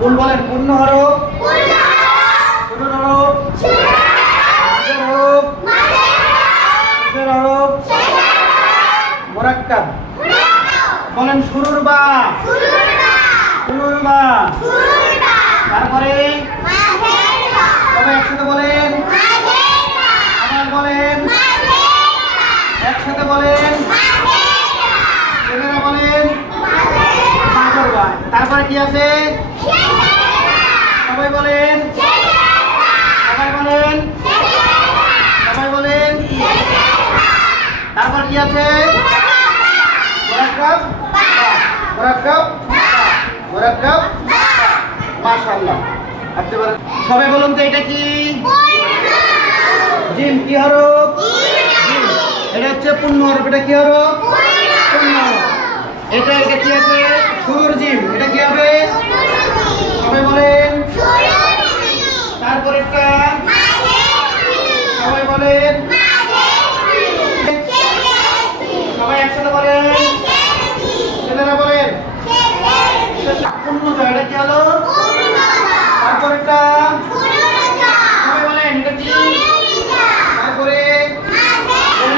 কোন বলেন পূর্ণ হরফ। পূর্ণ হরফ। হরফ। শেষের হরফ। মোরাক্কাব। বলেন শুরুর বা শুরুর বা তারপরে সবাই একসাথে বলেন। আবার বলেন। একসাথে বলেন। ছেলেরা বলেন। কি আছে? সবাই বলেন। সবাই বলেন। সবাই বলেন। তারপর কি আছে? মোরাক্কাব মোরাক্কাব মোরাক্কাব মাশাআল্লাহ। আপনি বলেন সবাই বলুন তো, এটা কি? জিম কি হরফ? এটা হচ্ছে পূর্ণ হরফ। এটা কি হরফ? পূর্ণ এটা এটা কি আছে সুর জিম এটা কি হবে সবাই বলেন তারপর সবাই বলেন। সবাই একসাথে বলেন। ছেলেরা বলেন। পূর্ণ জয় এটা কি হলো? তারপর একটা সবাই বলেন তারপরে?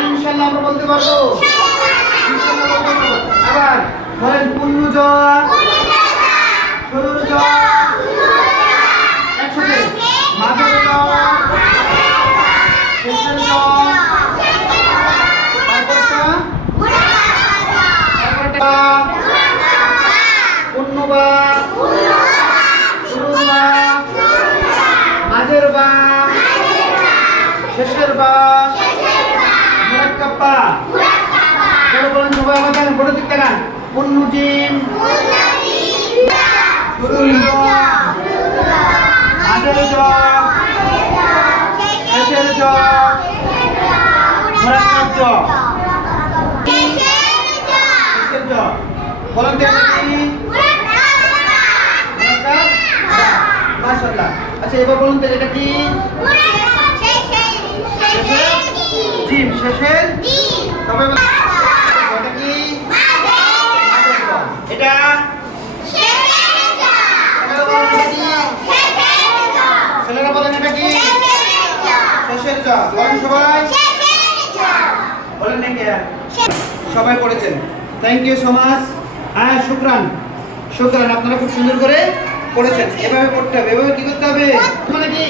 ইনশাল্লাহ আমরা বলতে পারব। ইনশাল্লাহ বলতে পারব। আবার বলেন, পূর্ণ জয় শুরুর জয় একসাথে মাঝের জয় শেষের জয় তারপরটা তারপরটা শুরুর বা মাঝের বা শেষের বা মোরাক্কাব বা বলেন মাশাআল্লাহ আচ্ছা এবার বলুন তো এটা কি? জিম শেষের সবাই এটা কি? এটা? বলেন কি? ছেলেরা বলেন এটা কি? শেষের জ বলেন সবাই। বলেন নাকি সবাই পড়েছেন থ্যাংক ইউ সো মাচ হ্যাঁ শুক্রান। শুক্রান, আপনারা খুব সুন্দর করে পড়েছেন। এভাবে পড়তে হবে, এভাবে কি করতে হবে? মানে কি?